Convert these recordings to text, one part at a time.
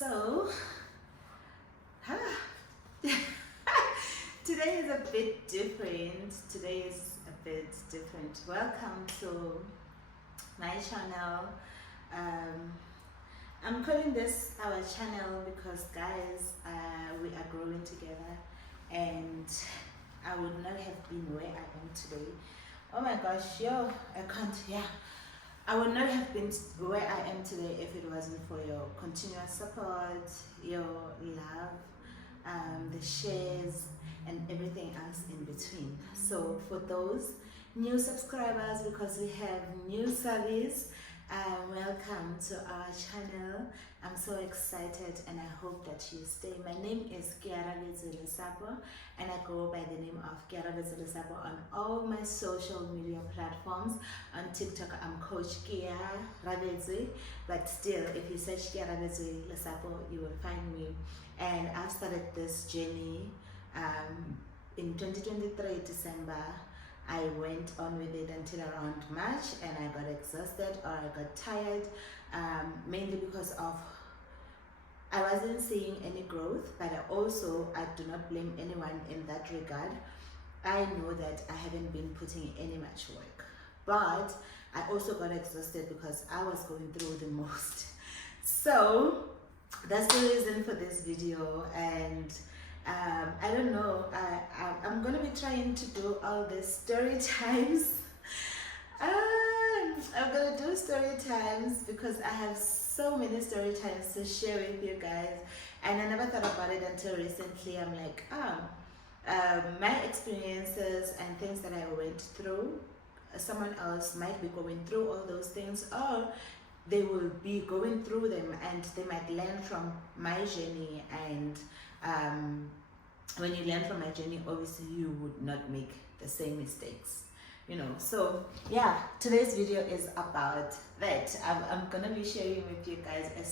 So, today is a bit different. Welcome to my channel. I'm calling this our channel because, guys, we are growing together, and I would not have been where I am today. Oh my gosh, I can't. I would not have been where I am today if it wasn't for your continuous support, your love, the shares, and everything else in between. So for those new subscribers, because we have new service, welcome to our channel. I'm so excited and I hope that you stay. My name is Kiara Lesapo, and I go by the name of Kiara Lesapo on all my social media platforms. On TikTok, I'm Coach Kia Rabeze, but still, if you search Kiara Lesapo, you will find me. And I've started this journey in 2023 December. I went on with it until around March, and I got exhausted or I got tired, mainly because of I wasn't seeing any growth, but I do not blame anyone in that regard. I know that I haven't been putting any much work, but I also got exhausted because I was going through the most. So that's the reason for this video, and I don't know, I'm gonna be trying to do all the story times. I'm gonna do story times because I have so many story times to share with you guys, and I never thought about it until recently. I'm like, my experiences and things that I went through, someone else might be going through all those things, or they will be going through them and they might learn from my journey. And when you learn from my journey, obviously you would not make the same mistakes, so today's video is about that. I'm gonna be sharing with you guys a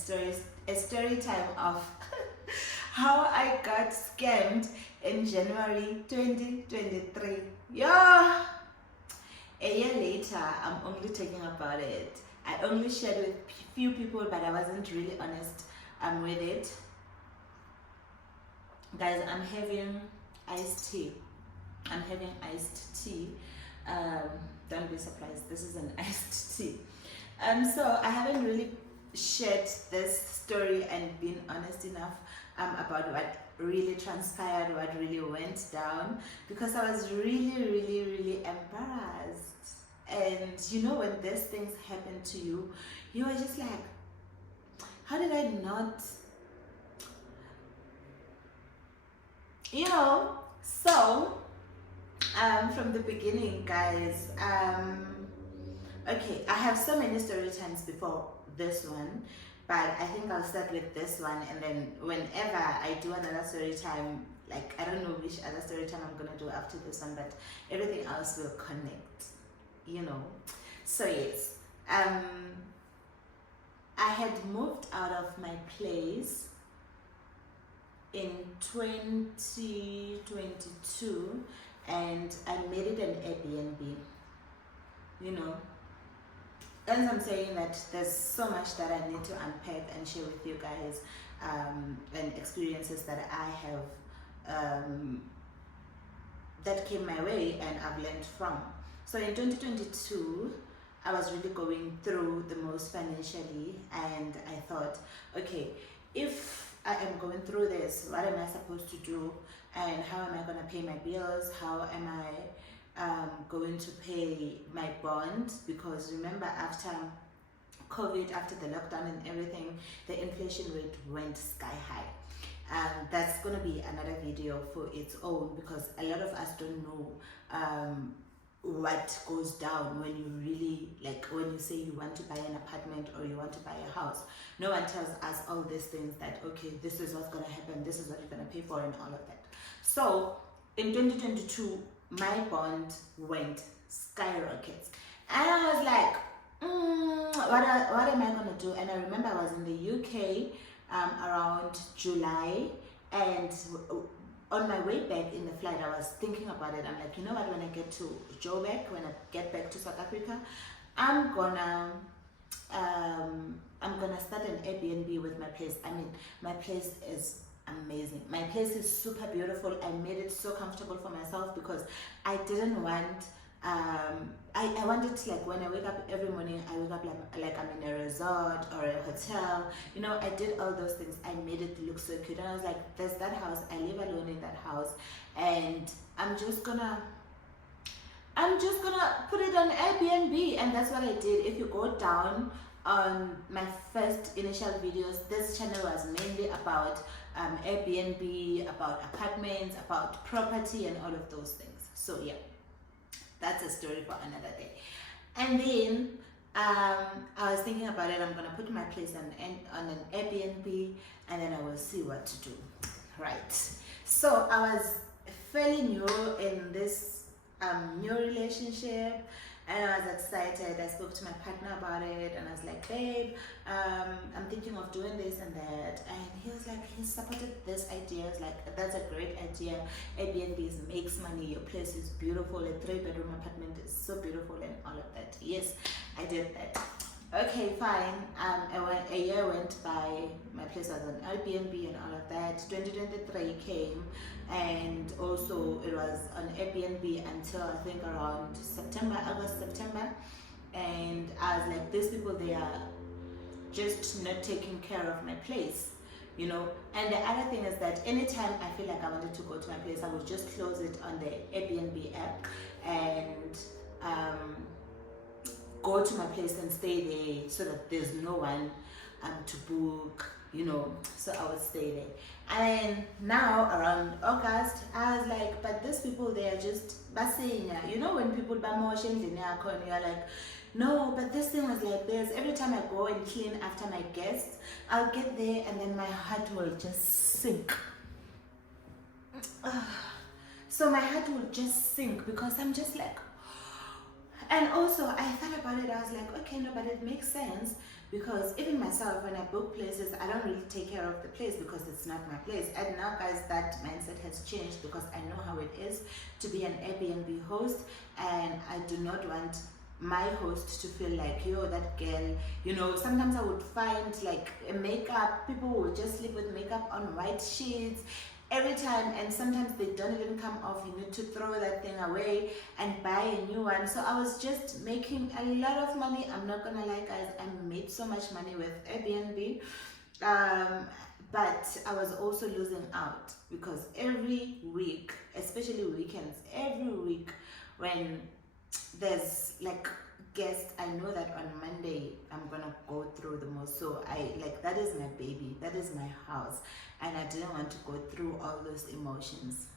story time of how I got scammed in January 2023. A year later, I'm only talking about it. I only shared with few people, but I wasn't really honest with it. Guys, I'm having iced tea. Don't be surprised, this is an iced tea. So I haven't really shared this story and been honest enough about what really transpired, what really went down, because I was really, really, really embarrassed. And when these things happen to you, you are just like, how did I not, so from the beginning, guys, okay, I have so many story times before this one, but I think I'll start with this one, and then whenever I do another story time, like, I don't know which other story time I'm gonna do after this one, but everything else will connect, So yes, I had moved out of my place in 2022, and I made it an Airbnb. As I'm saying that, there's so much that I need to unpack and share with you guys, and experiences that I have that came my way and I've learned from. So in 2022, I was really going through the most financially, and I thought, okay, if I am going through this, what am I supposed to do, and how am I going to pay my bills? How am I going to pay my bond? Because remember, after COVID, after the lockdown and everything, the inflation rate went sky high. That's going to be another video for its own, because a lot of us don't know what goes down when you really, like, when you say you want to buy an apartment or you want to buy a house. No one tells us all these things, that okay, this is what's going to happen, this is what you're going to pay for, and all of that. So in 2022, my bond went skyrockets, and I was like, what am I going to do? And I remember I was in the UK around July, and on my way back in the flight, I was thinking about it. I'm like, when I get to Joburg, when I get back to South Africa, I'm gonna I'm gonna start an Airbnb with my place. I mean, my place is amazing. My place is super beautiful. I made it so comfortable for myself because I didn't want I wanted to, like, when I wake up every morning, I wake up like I'm in a resort or a hotel. You know, I did all those things. I made it look so cute, and I was like, there's that house. I live alone in that house, and I'm just gonna put it on Airbnb. And that's what I did. If you go down on my first initial videos, this channel was mainly about Airbnb, about apartments, about property, and all of those things. So yeah, that's a story for another day. And then I was thinking about it. I'm gonna put my place on an Airbnb, and then I will see what to do. Right. So I was fairly new in this new relationship, and I was excited. I spoke to my partner about it, and I was like, babe, I'm thinking of doing this and that. And he was like, he supported this idea. It's like, that's a great idea. Airbnb makes money. Your place is beautiful. A 3-bedroom apartment is so beautiful, and all of that. Yes, I did that. Okay, fine. A year went by. My place was on Airbnb and all of that. 2023 came, and also it was on Airbnb until I think around August, September. And I was like, these people, they are just not taking care of my place, you know. And the other thing is that anytime I feel like I wanted to go to my place, I would just close it on the Airbnb app and go to my place and stay there, so that there's no one to book, you know. So I would stay there. And now around August, I was like, but these people, they are just basing, you know, when people buy motion in their corner, you're like, no, but this thing was like this. Every time I go and clean after my guests, I'll get there and then my heart will just sink. So my heart will just sink because I'm just like, and also I thought about it. I was like, okay, no, but it makes sense, because even myself, when I book places, I don't really take care of the place because it's not my place. And now, guys, that mindset has changed because I know how it is to be an Airbnb host, and I do not want my host to feel like, yo, that girl, you know. Sometimes I would find like a makeup, people will just sleep with makeup on white sheets every time, and sometimes they don't even come off. You need to throw that thing away and buy a new one. So I was just making a lot of money. I'm not gonna lie, guys, I made so much money with Airbnb, but I was also losing out because every week, especially weekends, every week when there's like guests, I know that on Monday I'm gonna go through the most. So I like, that is my baby, that is my house, and I didn't want to go through all those emotions.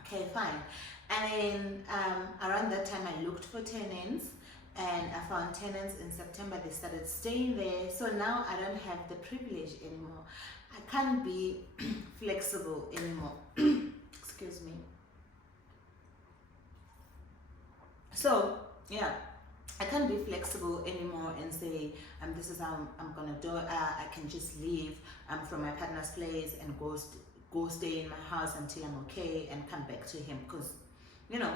Okay, fine. And then around that time I looked for tenants, and I found tenants in September. They started staying there. So now I don't have the privilege anymore. I can't be flexible anymore. Excuse me. So yeah, I can't be flexible anymore and say, this is how I'm gonna do it. I can just leave from my partner's place and go stay in my house until I'm okay and come back to him, because, you know.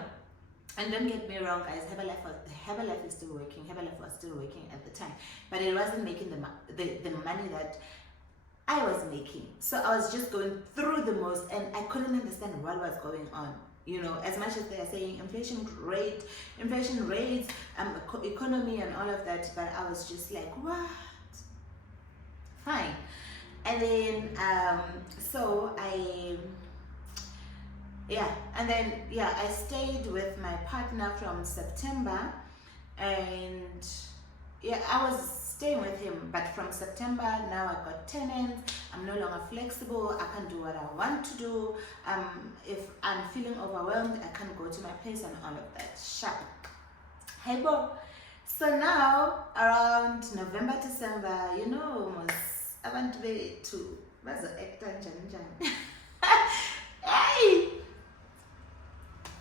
And don't get me wrong, guys, Herbalife is still working. Herbalife was still working at the time, but it wasn't making the money that I was making. So I was just going through the most, and I couldn't understand what was going on. You know, as much as they are saying inflation rates, economy and all of that, but I was just like, what? Fine. And then, I stayed with my partner from September, and yeah, I was staying with him, but from September, now I got tenants. I'm no longer flexible. I can do what I want to do. If I'm feeling overwhelmed, I can go to my place and all of that. Sharp. Hey, Bo. So now, around November, December, you know, I want to be to hey!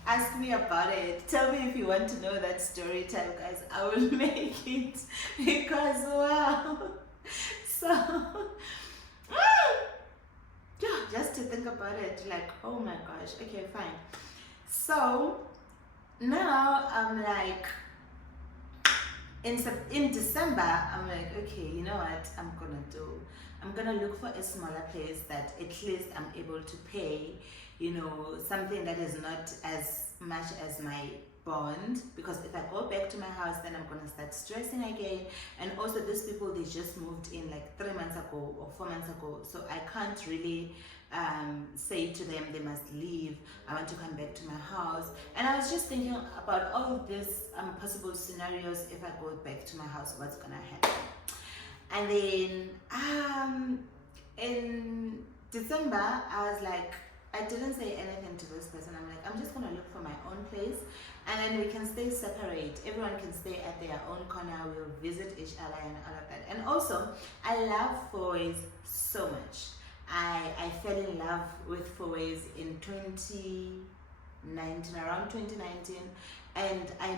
Ask me about it. Tell me if you want to know that story time, guys. I will make it, because wow. So just to think about it, like, oh my gosh. Okay, fine. So now I'm like, in December, I'm like, okay, you know what I'm gonna look for a smaller place that at least I'm able to pay, something that is not as much as my bond, because if I go back to my house, then I'm gonna start stressing again. And also these people, they just moved in like 3 months ago or 4 months ago, so I can't really say to them they must leave. I want to come back to my house. And I was just thinking about all of these possible scenarios. If I go back to my house, what's gonna happen? And then in December, I was like, I didn't say anything to this person. I'm like, I'm just gonna look for my own place, and then we can stay separate. Everyone can stay at their own corner. We'll visit each other and all of that. And also, I love Fourways so much. I fell in love with Fourways in 2019, around 2019, and I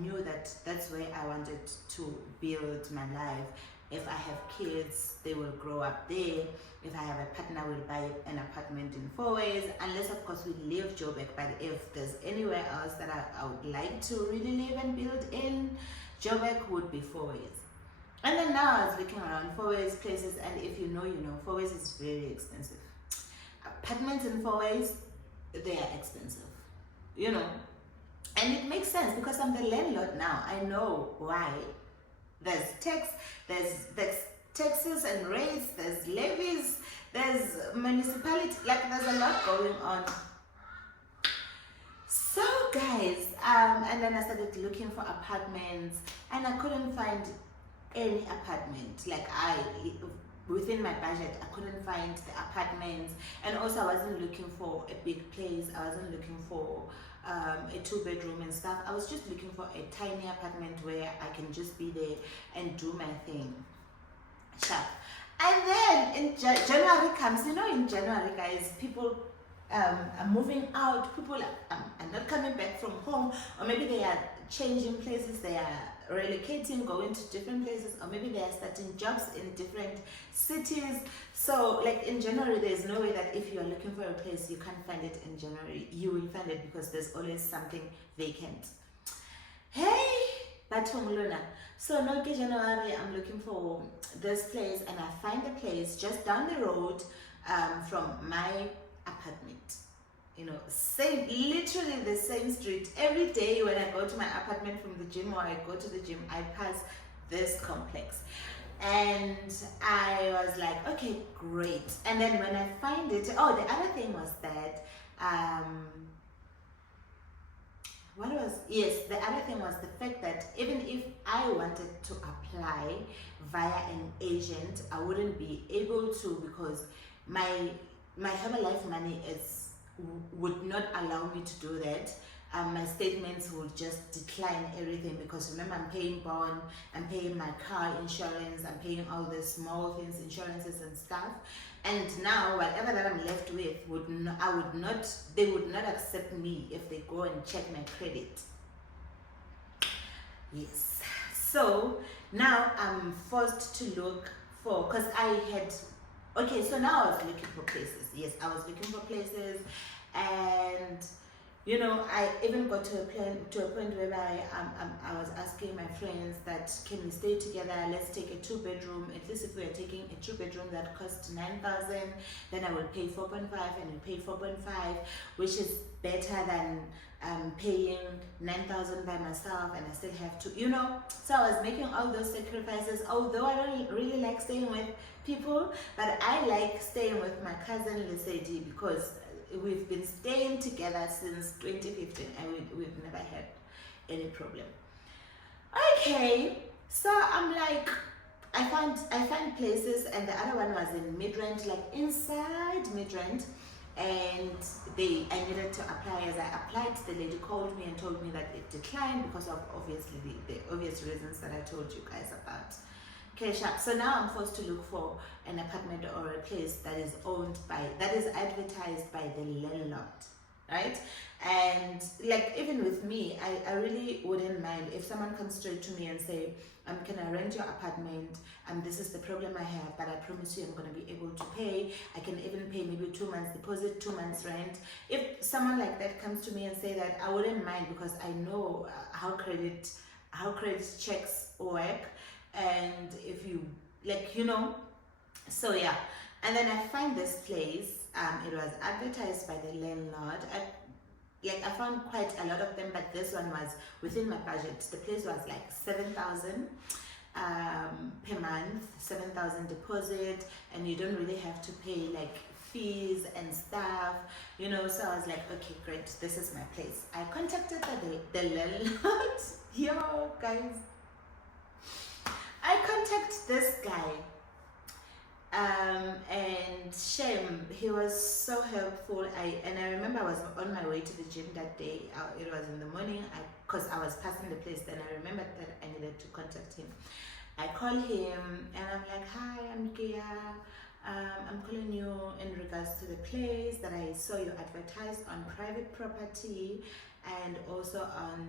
knew that that's where I wanted to build my life. If I have kids, they will grow up there. If I have a partner, we'll buy an apartment in Fourways, unless of course we leave Joburg. But if there's anywhere else that I would like to really live and build in, Joburg would be Fourways. And then now I was looking around Fourways places, and if you know, Fourways is very expensive. Apartments in Fourways, they are expensive, and it makes sense because I'm the landlord now. I know why. There's taxes and rates, there's levies, there's municipality, like there's a lot going on. So guys, and then I started looking for apartments, and I couldn't find any apartment. Like within my budget, I couldn't find the apartments. And also I wasn't looking for a big place. I wasn't looking for a 2-bedroom and stuff. I was just looking for a tiny apartment where I can just be there and do my thing. Sharp. And then in January comes, in January, guys, people are moving out. People are not coming back from home, or maybe they are changing places, they are relocating, going to different places, or maybe they are starting jobs in different cities. So like in January, there's no way that if you are looking for a place, you can't find it in January. You will find it because there's always something vacant. Hey, Batongulona. So now January, I'm looking for this place, and I find a place just down the road from my apartment. Literally the same street. Every day when I go to my apartment from the gym, or I go to the gym, I pass this complex. And I was like, okay, great. And then when I find it, the other thing was that, the other thing was the fact that even if I wanted to apply via an agent, I wouldn't be able to, because my Herbalife money would not allow me to do that. My statements would just decline everything, because remember, I'm paying bond, I'm paying my car insurance, I'm paying all the small things, insurances and stuff. And now whatever that I'm left with they would not accept me if they go and check my credit. Yes. So now I'm forced to look for, because so now I was looking for places. Yes, I was looking for places, and I even got to a point whereby I was asking my friends that, can we stay together? Let's take a 2-bedroom. At least if we are taking a 2-bedroom that costs 9,000, then I will pay 4.5, and you pay 4.5, which is better than paying 9,000 by myself, and I still have to, So I was making all those sacrifices. Although I don't really like staying with people, but I like staying with my cousin Lesedi, because we've been staying together since 2015, and we've never had any problem. Okay, so I'm like, I found places, and the other one was in Midrand, like inside Midrand, and I needed to apply. As I applied, the lady called me and told me that it declined because of obviously the obvious reasons that I told you guys about. Okay, sharp. So now I'm forced to look for an apartment or a place that is advertised by the landlord, right? And like, even with me, I really wouldn't mind if someone comes straight to me and say, can I rent your apartment? This is the problem I have, but I promise you I'm going to be able to pay. I can even pay maybe 2 months deposit, 2 months rent. If someone like that comes to me and say that, I wouldn't mind, because I know how credit how credit checks work, and if you like, you know. So yeah, and then I find this place. It was advertised by the landlord. I found quite a lot of them, but this one was within my budget. The place was like 7,000 per month, 7,000 deposit, and you don't really have to pay like fees and stuff, you know. So I was like, okay, great, this is my place. I contacted the landlord. Yo, guys, I contact this guy. And shame, he was so helpful. I remember I was on my way to the gym that day. It was in the morning, because I was passing the place. Then I remembered that I needed to contact him. I call him and I'm like, hi, I'm Gia. I'm calling you in regards to the place that I saw you advertised on private property, and also on,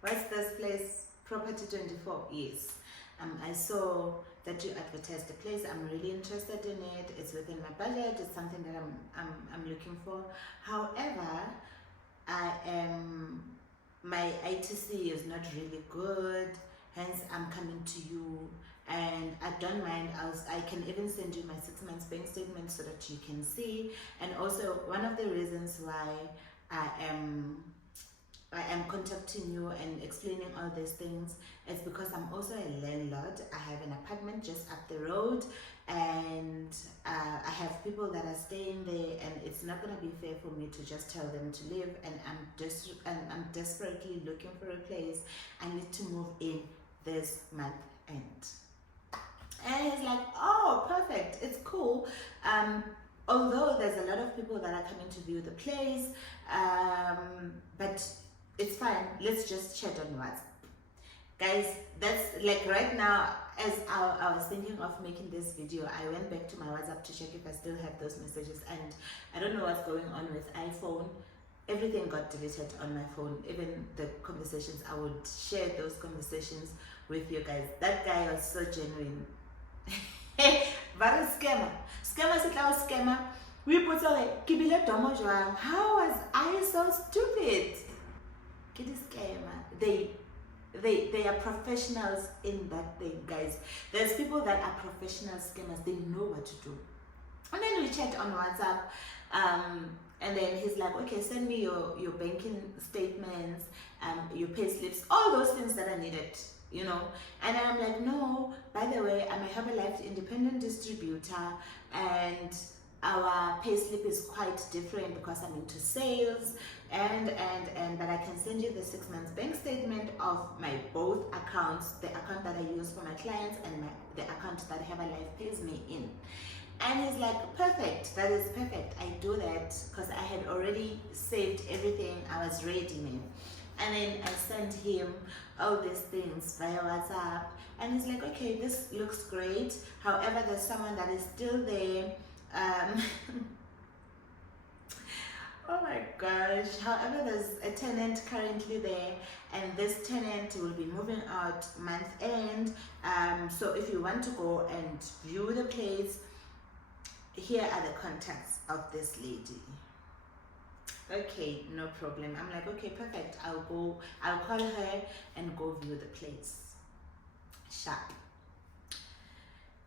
what's this place, Property 24. Yes, I saw that you advertised the place. I'm really interested in it. It's within my budget. It's something that I'm looking for. However, my ITC is not really good. Hence, I'm coming to you, and I don't mind. I can even send you my 6 months bank statement so that you can see. And also, one of the reasons why I am contacting you and explaining all these things is because I'm also a landlord. I have an apartment just up the road, and I have people that are staying there, and it's not going to be fair for me to just tell them to leave. And I'm desperately looking for a place. I need to move in this month end. And he's like, oh, perfect, it's cool. Although there's a lot of people that are coming to view the place, but it's fine, let's just chat on WhatsApp. Guys, that's like right now, as I was thinking of making this video, I went back to my WhatsApp to check if I still have those messages, and I don't know what's going on with iPhone. Everything got deleted on my phone, even the conversations. I would share those conversations with you guys. That guy was so genuine. Very scammer. Scammer. We put on how was I so stupid? Kid scammer. They are professionals in that thing, guys. There's people that are professional scammers. They know what to do. And then we chat on WhatsApp, and then he's like, okay, send me your banking statements, your pay slips, all those things that I needed, you know. And then I'm like, no, by the way, I'm a Herbalife independent distributor, and our pay slip is quite different because I'm into sales, and but I can send you the 6 months bank statement of my both accounts, the account that I use for my clients and the account that Herbalife pays me in. And he's like, perfect, that is perfect. I do that because I had already saved everything. I was ready, man. And then I sent him all these things via WhatsApp, and he's like, okay, this looks great. However, there's someone that is still there. Oh my gosh. However, there's a tenant currently there, and this tenant will be moving out month end. So if you want to go and view the place, here are the contacts of this lady. Okay, no problem. I'm like, okay, perfect. I'll call her and go view the place. Sharp.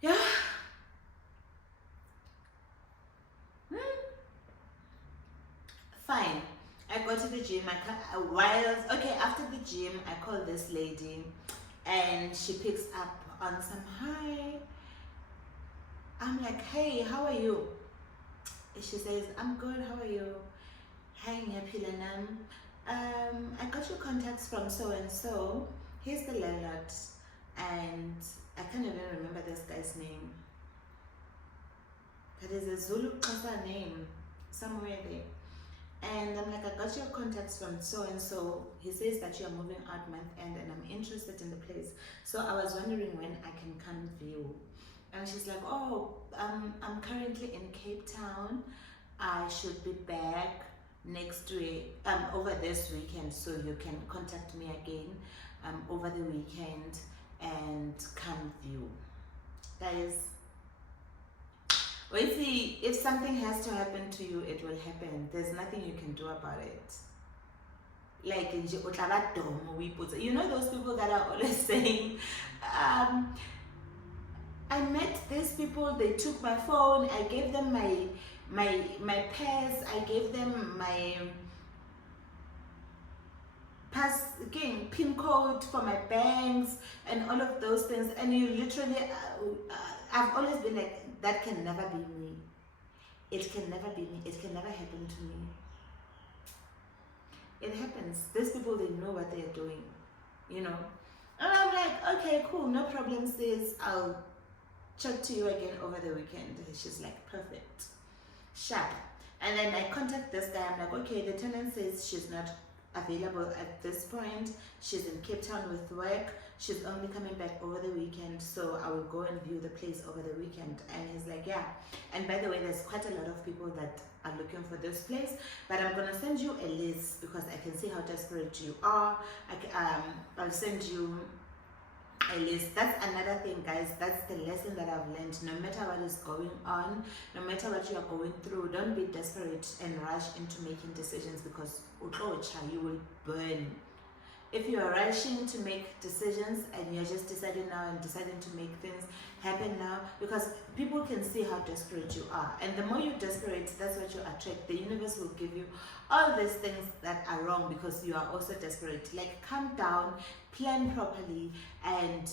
Yeah. Fine. I go to the gym. After the gym, I call this lady, and she picks up on some hi. I'm like, hey, how are you? She says, I'm good, how are you? Hi, Nyapilanam. I got your contacts from so and so. Here's the landlord, and I can't even remember this guy's name. But there's a Zulu Xhosa name somewhere there. And I'm like, I got your contacts from so and so. He says that you're moving out month end, and I'm interested in the place. So I was wondering when I can come view. And she's like, oh, I'm currently in Cape Town. I should be back next week, over this weekend, so you can contact me again over the weekend and come view. Guys, well, see, if something has to happen to you, it will happen. There's nothing you can do about it. like nje o tla ba domo o ipotse. You know those people that are always saying, I met these people, they took my phone, I gave them my purse, I gave them my PIN code for my banks and all of those things, and you literally I've always been like, that can never be me. It can never be me. It can never happen to me. It happens. These people, they know what they're doing, you know. And I'm like, okay, cool, no problem, sis. I'll chat to you again over the weekend. And she's like, perfect, sharp. And then I contact this guy. I'm like, okay, the tenant says she's not available at this point. She's in Cape Town with work. She's only coming back over the weekend, so I will go and view the place over the weekend. And he's like, yeah. And by the way, there's quite a lot of people that are looking for this place, but I'm gonna send you a list because I can see how desperate you are. I'll send you a list. That's another thing, guys. That's the lesson that I've learned. No matter what is going on, no matter what you are going through, don't be desperate and rush into making decisions, because you will burn. If you are rushing to make decisions and you're just deciding now and deciding to make things happen now, because people can see how desperate you are, and the more you're desperate, that's what you attract. The universe will give you all these things that are wrong because you are also desperate. Like, calm down, plan properly, and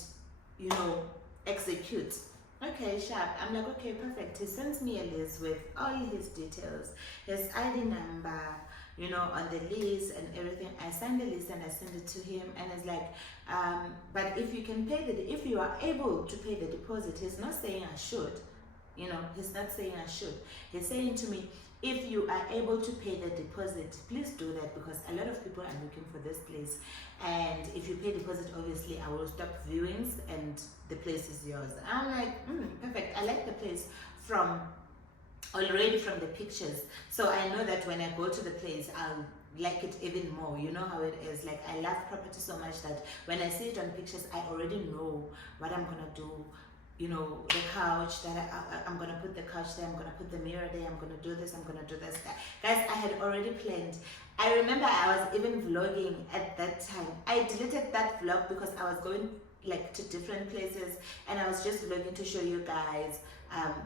you know, execute. Okay, sharp. I'm like, okay, perfect. He sends me a list with all his details, his ID number, you know, on the list and everything. I signed the list and I sent it to him, and it's like, but if you can pay if you are able to pay the deposit. He's not saying I should, you know, he's not saying I should. He's saying to me, if you are able to pay the deposit, please do that, because a lot of people are looking for this place, and if you pay deposit, obviously I will stop viewings and the place is yours. I'm like, perfect. I like the place already from the pictures, so I know that when I go to the place, I'll like it even more. You know how it is. Like, I love property so much that when I see it on pictures, I already know what I'm gonna do. You know, the couch that I'm gonna put the couch there, I'm gonna put the mirror there, I'm gonna do this, I'm gonna do this. Guys, I had already planned. I remember I was even vlogging at that time. I deleted that vlog because I was going like to different places, and I was just vlogging to show you guys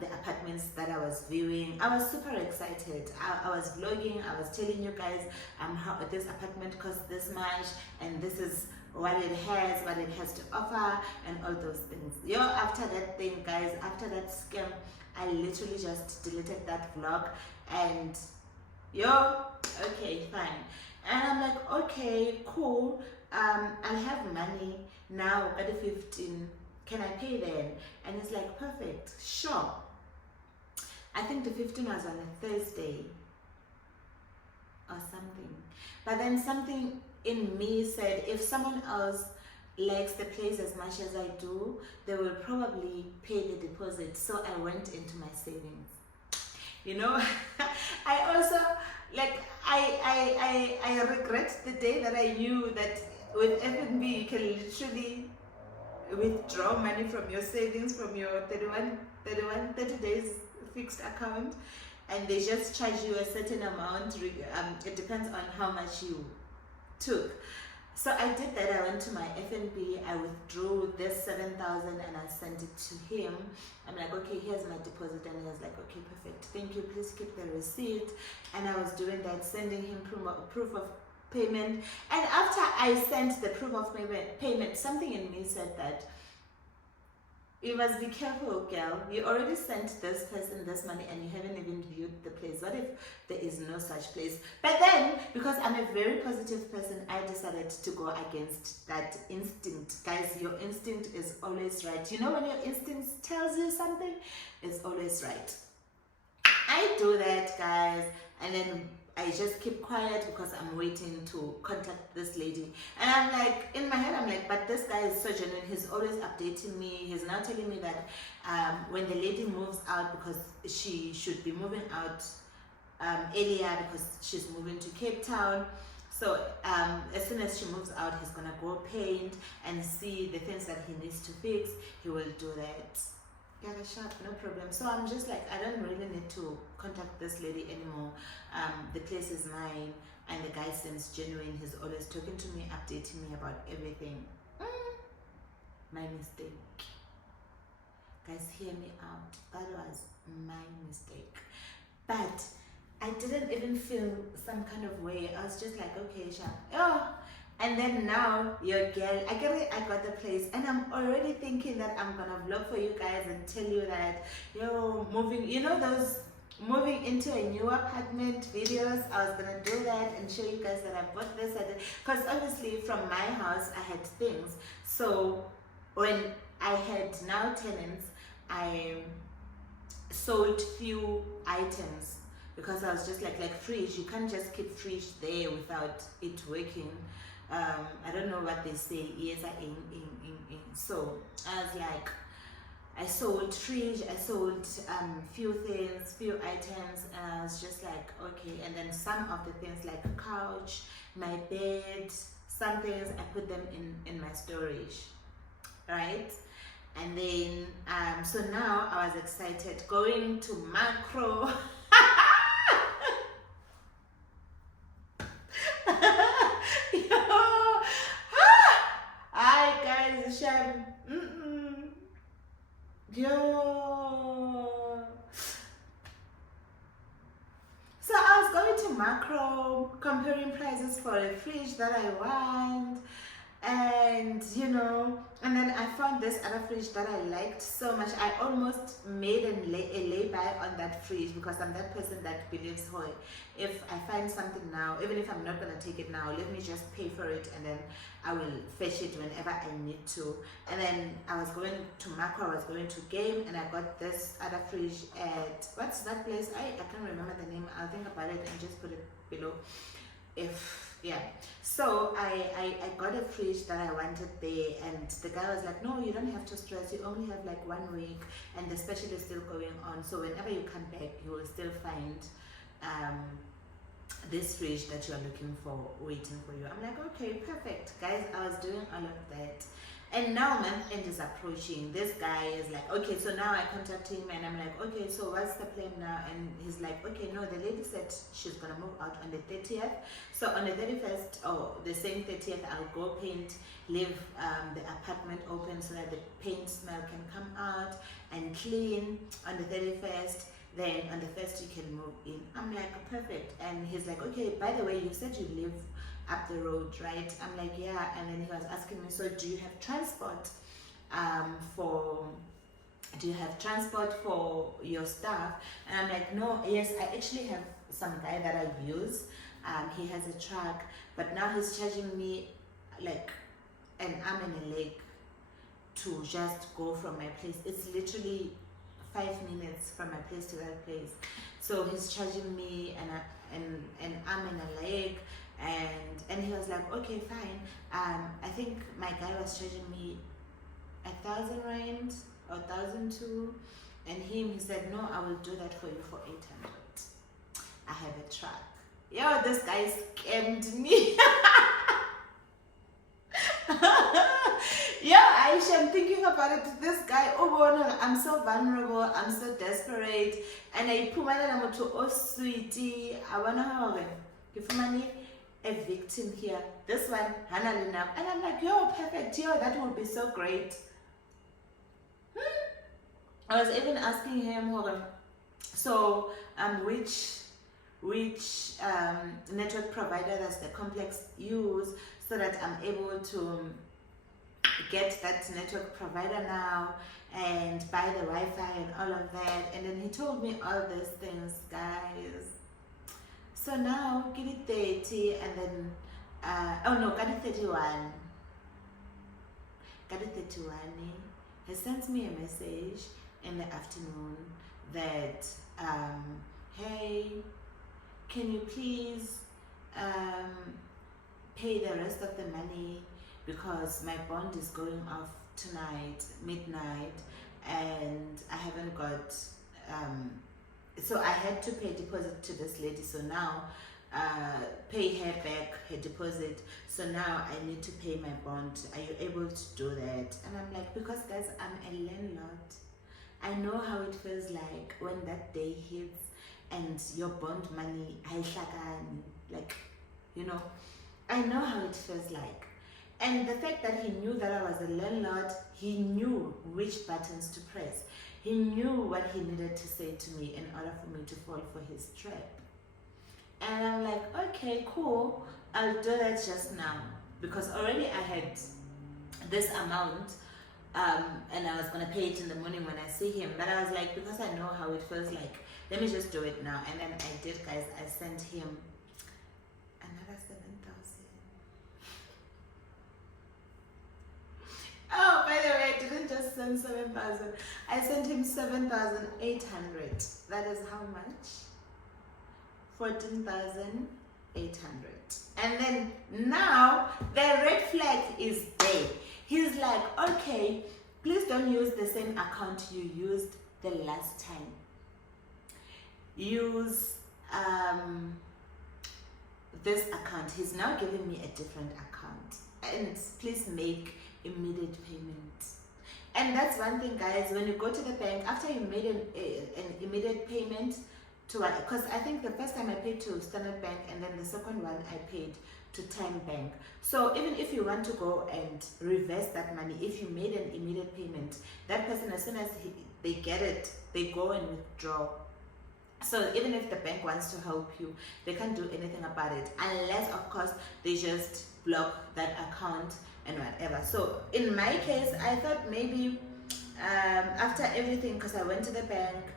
the apartments that I was viewing. I was super excited. I was vlogging, I was telling you guys how this apartment costs this much, and this is what it has to offer, and all those things. Yo, after that thing, guys, after that scam, I literally just deleted that vlog, and yo, okay, fine. And I'm like, okay, cool, I'll have money now at the 15, can I pay then? And it's like, perfect, sure. I think the 15 was on a Thursday or something, but then something in me said, if someone else likes the place as much as I do, they will probably pay the deposit. So I went into my savings, you know. I also, like, I regret the day that I knew that with F&B you can literally withdraw money from your savings, from your 30 days fixed account, and they just charge you a certain amount. It depends on how much you took. So I did that. I went to my F&B, I withdrew this 7,000 and I sent it to him. I'm like, okay, here's my deposit, and he was like, okay, perfect, thank you, please keep the receipt. And I was doing that, sending him proof of payment. And after I sent the proof of payment, something in me said that you must be careful, girl. You already sent this person this money and you haven't even viewed the place. What if there is no such place? But then, because I'm a very positive person, I decided to go against that instinct. Guys, your instinct is always right. You know, when your instinct tells you something, it's always right. I do that, guys, and then I just keep quiet because I'm waiting to contact this lady. And I'm like, in my head, I'm like, but this guy is so genuine. He's always updating me. He's now telling me that when the lady moves out, because she should be moving out earlier because she's moving to Cape Town. So as soon as she moves out, he's gonna go paint and see the things that he needs to fix. He will do that. Get a shop, no problem. So I'm just like, I don't really need to contact this lady anymore. The place is mine, and the guy seems genuine. He's always talking to me, updating me about everything. My mistake. Guys, hear me out. That was my mistake. But I didn't even feel some kind of way. I was just like, okay, Sha. Oh, and then now your girl, I got the place, and I'm already thinking that I'm gonna vlog for you guys and tell you that moving, those moving into a new apartment videos. I was gonna do that and show you guys that I bought this, because obviously from my house I had things. So when I had now tenants, I sold few items because I was just like fridge. You can't just keep fridge there without it working. I don't know what they say. Yes, in. So I was like, I sold fridge, I sold few things, few items, and I was just like, okay. And then some of the things like a couch, my bed, some things I put them in my storage, right? And then so now I was excited going to macro. Hi guys, Sham. Yo. So I was going to macro, comparing prices for a fridge that I want, and and then I found this other fridge that I liked so much. I almost made a lay-by on that fridge, because I'm that person that believes, oh, if I find something now, even if I'm not gonna take it now, let me just pay for it, and then I will fetch it whenever I need to. And then I was going to macro, I was going to game, and I got this other fridge at, what's that place? I can't remember the name. I'll think about it and just put it below. So I got a fridge that I wanted there, and the guy was like, no, you don't have to stress, you only have like 1 week, and the special is still going on, so whenever you come back you will still find this fridge that you are looking for waiting for you. I'm like, okay, perfect. Guys, I was doing all of that, and now month end is approaching. This guy is like, okay, so now I contact him, and I'm like, okay, so what's the plan now? And he's like, okay, no, the lady said she's gonna move out on the 30th, so on the 31st or the same 30th I'll go paint, leave the apartment open so that the paint smell can come out, and clean on the 31st. Then on the 1st you can move in. I'm like, perfect. And he's like, okay, by the way, you said you live up the road, right? I'm like, yeah. And then he was asking me, so do you have transport for your stuff? And I'm like, no, yes, I actually have some guy that I use. He has a truck, but now he's charging me like an arm and a leg to just go from my place. It's literally 5 minutes from my place to that place. So he's charging me an arm and a leg, and he was like, okay, fine. I think my guy was charging me 1,000 rand or 1,002, and he said, no, I will do that for you for 800. I have a truck. Yo, this guy scammed me. Yeah, Aisha, I'm thinking about it. This guy, oh no, I'm so vulnerable, I'm so desperate, and I put my name to oh sweetie. I wanna have give money a victim here. This one, Hannah Linap, and I'm like, yo, perfect, yo, that would be so great. I was even asking him, so which network provider does the complex use, so that I'm able to get that network provider now and buy the Wi-Fi and all of that. And then he told me all these things, guys. So now get it 30, and then oh no, got it 31. Got it 31. He sent me a message in the afternoon that hey, can you please pay the rest of the money, because my bond is going off tonight, midnight, and I haven't got, so I had to pay deposit to this lady, so now pay her back her deposit, so now I need to pay my bond. Are you able to do that? And I'm like, because guys, I'm a landlord. I know how it feels like when that day hits and your bond money, like, you know, I know how it feels like. And the fact that he knew that I was a landlord, he knew which buttons to press. He knew what he needed to say to me in order for me to fall for his trap. And I'm like, okay, cool, I'll do that just now. Because already I had this amount, and I was going to pay it in the morning when I see him. But I was like, because I know how it feels like, let me just do it now. And then I did, guys. I sent him another 7,000. Oh, by the way, I didn't just send 7,000. I sent him 7,800. That is how much? 14,800. And then now the red flag is there. He's like, okay, please don't use the same account you used the last time. Use this account. He's now giving me a different account. And please make immediate payments. And that's one thing, guys, when you go to the bank, after you made an immediate payment to, because I think the first time I paid to Standard Bank, and then the second one I paid to Time Bank. So even if you want to go and reverse that money, if you made an immediate payment, that person, as soon as they get it, they go and withdraw. So even if the bank wants to help you, they can't do anything about it, unless of course they just block that account and whatever. So in my case, I thought maybe after everything, because I went to the bank,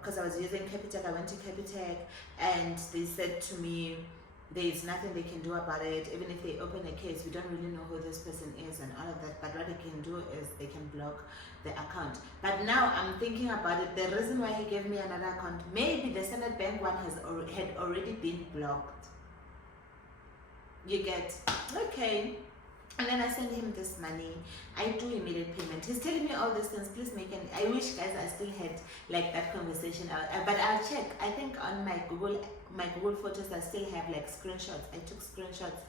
because I was using Capitec, I went to Capitec, and they said to me, there's nothing they can do about it. Even if they open a case, we don't really know who this person is and all of that. But what they can do is they can block the account. But now I'm thinking about it. The reason why he gave me another account, maybe the Standard Bank one had already been blocked. You get, okay. And then I send him this money. I do immediate payment. He's telling me all these things. Please make an. I wish, guys, I still had like that conversation. But I'll check. I think on my Google Photos, I still have like screenshots. I took screenshots.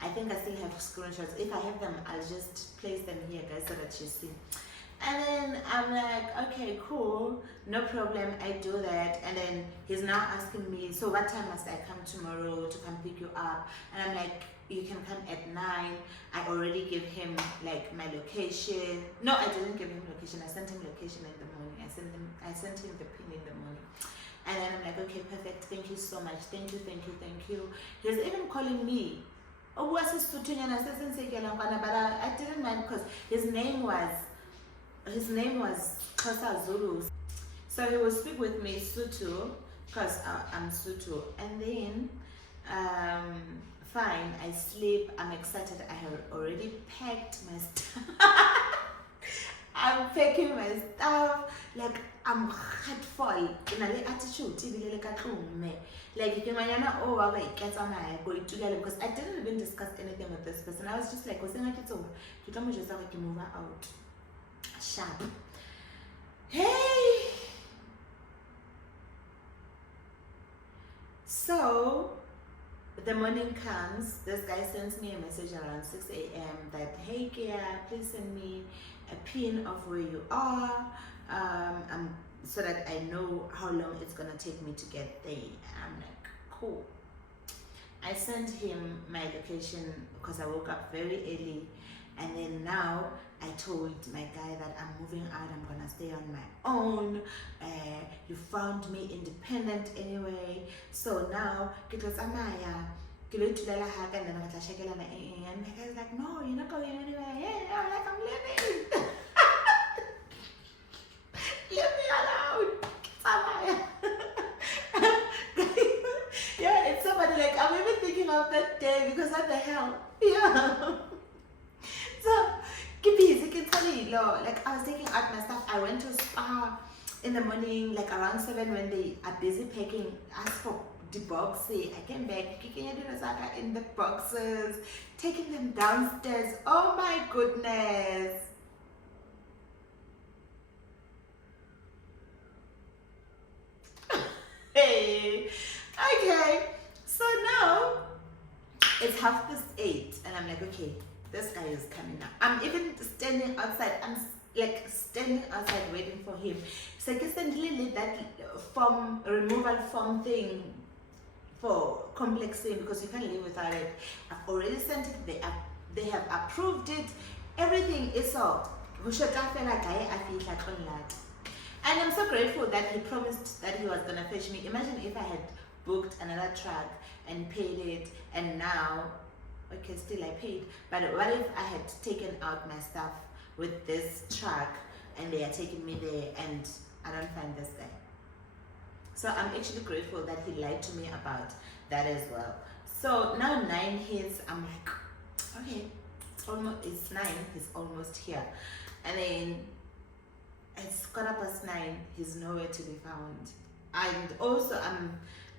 I think I still have screenshots. If I have them, I'll just place them here, guys, so that you see. And then I'm like, okay, cool, no problem. I do that. And then he's now asking me, so what time must I come tomorrow to come pick you up? And I'm like, you can come at 9. I already gave him like my location. No, I didn't give him location. I sent him location in the morning. I sent him the pin in the morning. And then I'm like, okay, perfect. Thank you so much. Thank you. He's even calling me. Oh, what's his but I didn't mind because his name was Xhosa Zulu. So he will speak with me Sutu because I'm Sutu. And then fine, I sleep. I'm excited. I have already packed my stuff. I'm packing my stuff. Like, I'm heartful. In a attitude, like, you can oh, because I didn't even discuss anything with this person. I was just like, move out. Sharp. Hey! So, the morning comes, this guy sends me a message around 6 a.m. that, hey Kia, please send me a pin of where you are, so that I know how long it's gonna take me to get there. I'm like, cool. I sent him my location because I woke up very early, and then now I told my guy that I'm moving out, I'm gonna stay on my own. You found me independent anyway, so now it was Amaya. And then the guy's like, no, you're not going anywhere. Yeah, I'm like, I'm leaving. Leave me alone. Amaya. Yeah, it's somebody like, I'm even thinking of that day because what the hell? Yeah. So, like, I was taking out my stuff. I went to spa in the morning, like around 7 when they are busy packing. Asked for the boxes. I came back, kicking in the boxes, taking them downstairs. Oh my goodness. Hey. Okay. So now it's 8:30, and I'm like, okay, this guy is coming now. I'm even standing outside. I'm like standing outside waiting for him. So recently that form removal form thing for complex thing, because you can't live without it. I've already sent it. They have approved it. Everything is solved. And I'm so grateful that he promised that he was gonna fetch me. Imagine if I had booked another truck and paid it, and now, okay, still I paid, but what if I had taken out my stuff with this truck and they are taking me there and I don't find this guy? So I'm actually grateful that he lied to me about that as well. So now 9 hits, I'm like, okay, it's 9, he's almost here. And then it's 9:15, he's nowhere to be found. And also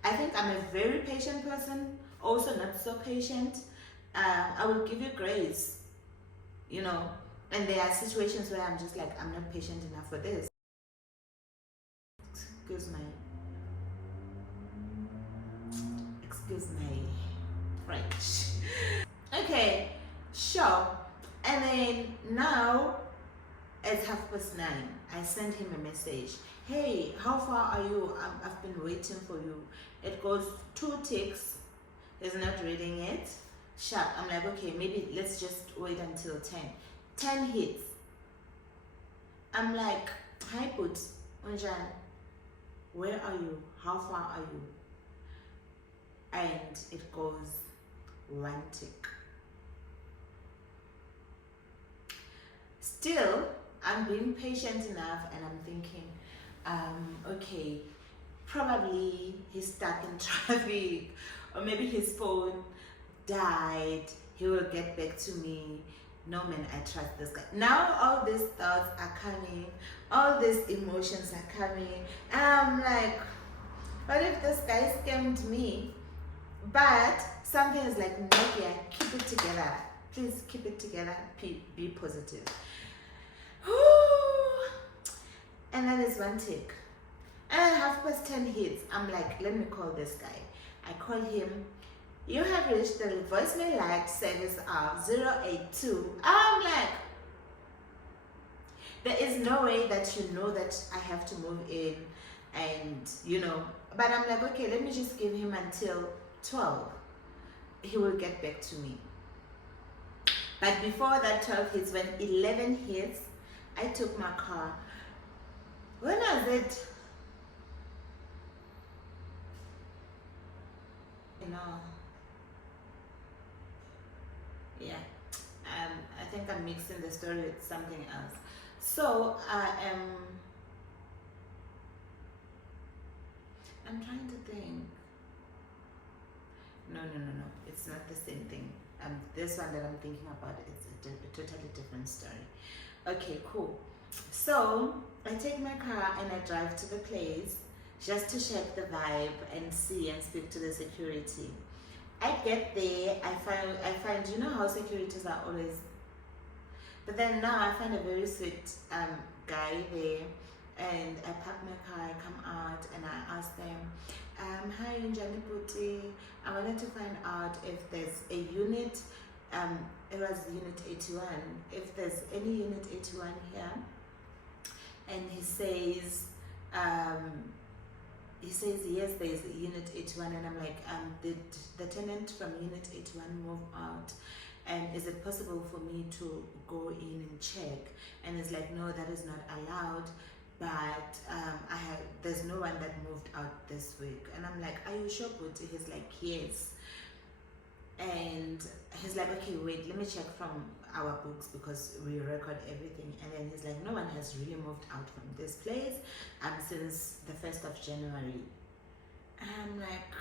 I think I'm a very patient person, also not so patient. I will give you grace, you know, and there are situations where I'm just like, I'm not patient enough for this. Excuse my French. Okay, sure. And then now it's 9:30. I sent him a message. Hey, how far are you? I've been waiting for you. It goes 2 ticks. He's not reading it. Sharp. I'm like, okay, maybe let's just wait until 10. 10 hits. I'm like, hi Put, Unjan, where are you? How far are you? And it goes 1 tick. Still, I'm being patient enough and I'm thinking, okay, probably he's stuck in traffic, or maybe his phone died, he will get back to me. No man, I trust this guy. Now all these thoughts are coming, all these emotions are coming. I'm like, what if this guy scammed me? But something is like, Nadia, keep it together. Please keep it together. Be positive. And that is 1 tick. And 10:30 hits. I'm like, let me call this guy. I call him. You have reached the voicemail light service of 082. I'm like, there is no way that you know that I have to move in, and you know, but I'm like, okay, let me just give him until 12. He will get back to me. But before that 12 hits, when 11 hits, I took my car. When was it? You know, yeah, I think I'm mixing the story with something else. So I'm trying to think. No, it's not the same thing. This one that I'm thinking about is a totally different story. Okay, cool. So I take my car and I drive to the place just to check the vibe and see and speak to the security. I get there, I find, you know how securities are always, but then now I find a very sweet guy there, and I park my car, I come out and I ask them, hi Njani Puti, I wanted to find out if there's a unit, it was unit 81, if there's any unit 81 here. And he says yes, there's a unit 81, and I'm like, did the tenant from unit 81 move out, and is it possible for me to go in and check? And it's like, no, that is not allowed, but there's no one that moved out this week. And I'm like, are you sure, Puti? He's like, yes. And he's like, okay, wait, let me check from our books because we record everything. And then he's like, no one has really moved out from this place since the 1st of January. And I'm like,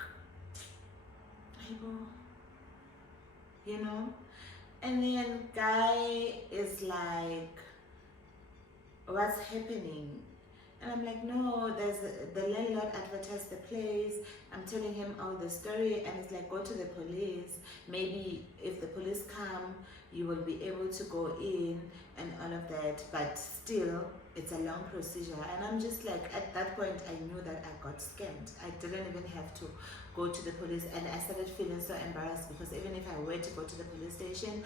you know? And then guy is like, what's happening? And I'm like, no, the landlord advertised the place. I'm telling him all the story, and it's like, go to the police. Maybe if the police come, you will be able to go in and all of that. But still, it's a long procedure. And I'm just like, at that point, I knew that I got scammed. I didn't even have to go to the police, and I started feeling so embarrassed because even if I were to go to the police station,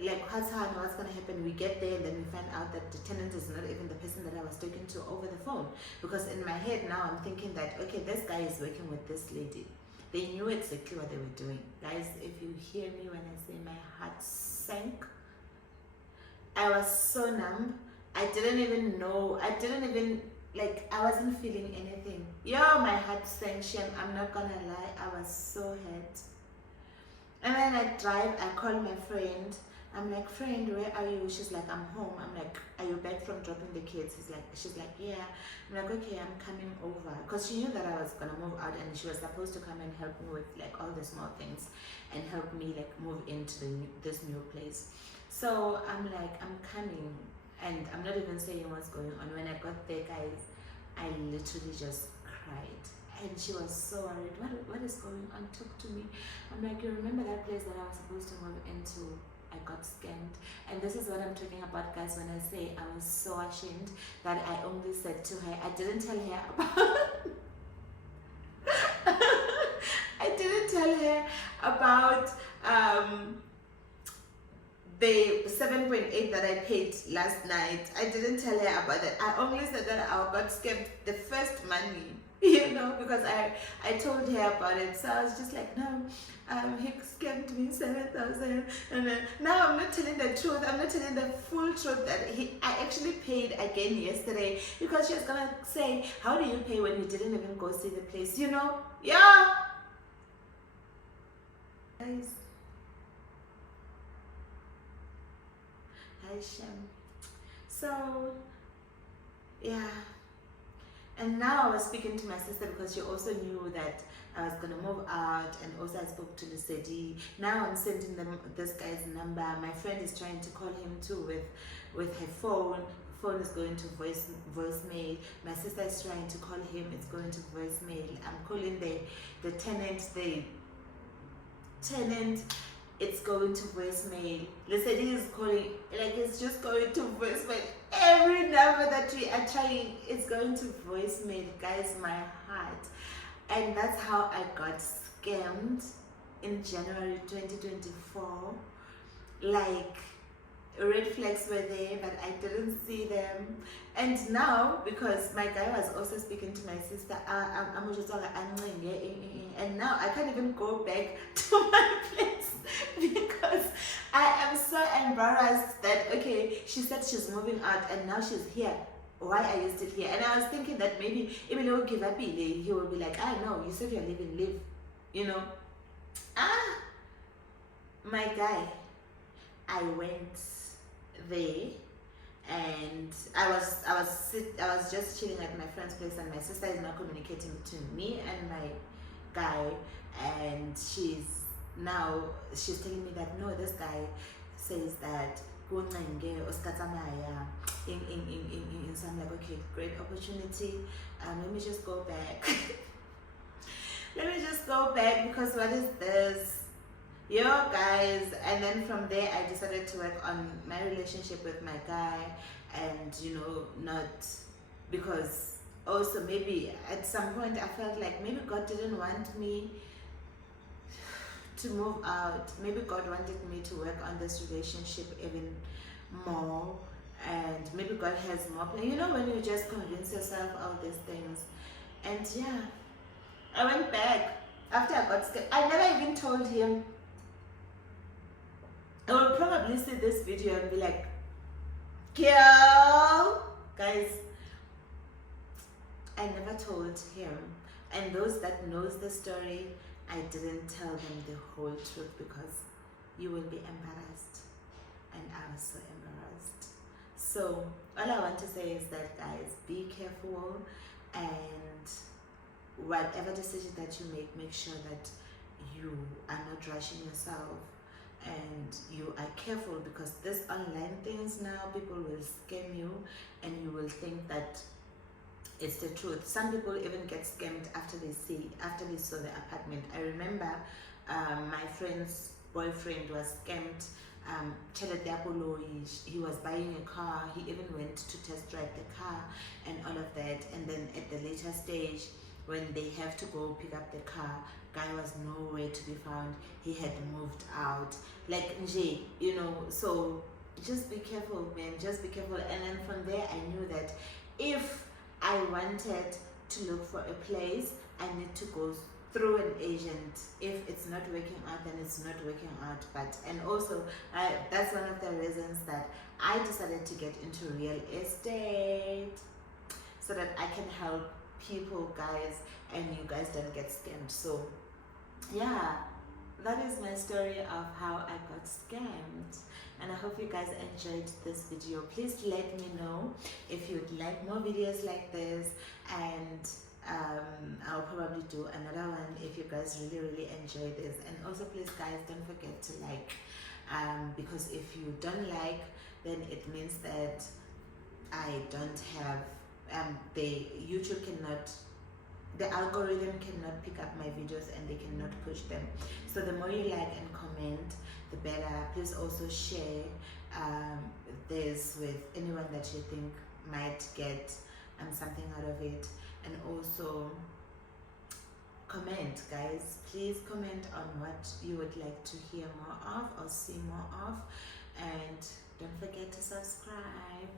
like what's gonna happen. We get there and then we find out that the tenant is not even the person that I was talking to over the phone. Because in my head now I'm thinking that okay, this guy is working with this lady. They knew exactly what they were doing. Guys, if you hear me when I say my heart sank, I was so numb. I didn't even know. I wasn't feeling anything. Yo, my heart sank, Shem. I'm not gonna lie. I was so hurt. And then I drive, I call my friend. I'm like, friend, where are you? She's like, I'm home. I'm like, are you back from dropping the kids? She's like, yeah. I'm like, okay, I'm coming over. Because she knew that I was gonna move out and she was supposed to come and help me with like all the small things and help me like move into this new place. So I'm like, I'm coming. And I'm not even saying what's going on. When I got there, guys, I literally just cried. And she was so worried. What is going on? Talk to me. I'm like, you remember that place that I was supposed to move into? I got scammed. And this is what I'm talking about, guys, when I say I was so ashamed that I only said to her, I didn't tell her about I didn't tell her about the 7.8 that I paid last night. I didn't tell her about that. I only said that I got scammed the first money, you know, because I told her about it. So I was just like, no, he scammed me 7,000. And then now I'm not telling the truth. I'm not telling the full truth that I actually paid again yesterday, because she was gonna say, how do you pay when you didn't even go see the place, you know? Yeah. Guys. So yeah, and now I was speaking to my sister because she also knew that I was gonna move out, and also I spoke to Lucedi. Now I'm sending them this guy's number. My friend is trying to call him too with her phone. Phone is going to voicemail. My sister is trying to call him, it's going to voicemail. I'm calling the tenant, it's going to voicemail. Lucedi is calling, like it's just going to voicemail. Every number that we are trying, it's going to voicemail. Guys, my heart. And that's how I got scammed in January 2024. Like, red flags were there, but I didn't see them. And now, because my guy was also speaking to my sister, and now I can't even go back to my place because I am so embarrassed that, okay, she said she's moving out and now she's here. Why are you still here? And I was thinking that maybe even though he will be like, I know, you said you're leaving, leave, you know. My guy, I went there and I was just chilling at my friend's place, and my sister is now communicating between me and my guy, and she's telling me that no, this guy says that so I'm like, okay, great opportunity. Let me just go back. Let me just go back, because what is this? Yo guys, and then from there I decided to work on my relationship with my guy, and you know, not because also maybe at some point I felt like maybe God didn't want me to move out. Maybe God wanted me to work on this relationship even more, and maybe God has more plan. You know, when you just convince yourself all these things. And yeah, I went back after I got scared. I never even told him. I will probably see this video and be like, kill! Guys, I never told him. And those that knows the story, I didn't tell them the whole truth, because you will be embarrassed. And I was so embarrassed. So all I want to say is that, guys, be careful, and whatever decision that you make sure that you are not rushing yourself, and you are careful, because this online things now, people will scam you and you will think that it's the truth. Some people even get scammed after they saw the apartment. I remember my friend's boyfriend was scammed. He was buying a car. He even went to test drive the car and all of that. And then at the later stage, when they have to go pick up the car, guy was nowhere to be found. He had moved out, like nje, you know. So just be careful, man, just be careful. And then from there I knew that if I wanted to look for a place, I need to go through an agent. If it's not working out, then it's not working out. But and also that's one of the reasons that I decided to get into real estate, so that I can help people, guys, and you guys don't get scammed. So yeah, that is my story of how I got scammed, and I hope you guys enjoyed this video. Please let me know if you'd like more videos like this, and I'll probably do another one if you guys really enjoy this. And also, please guys, don't forget to like, because if you don't like, then it means that I don't have the YouTube cannot, the algorithm cannot pick up my videos and they cannot push them. So the more you like and comment, the better. Please also share this with anyone that you think might get something out of it. And also comment, guys, please comment on what you would like to hear more of or see more of. And don't forget to subscribe.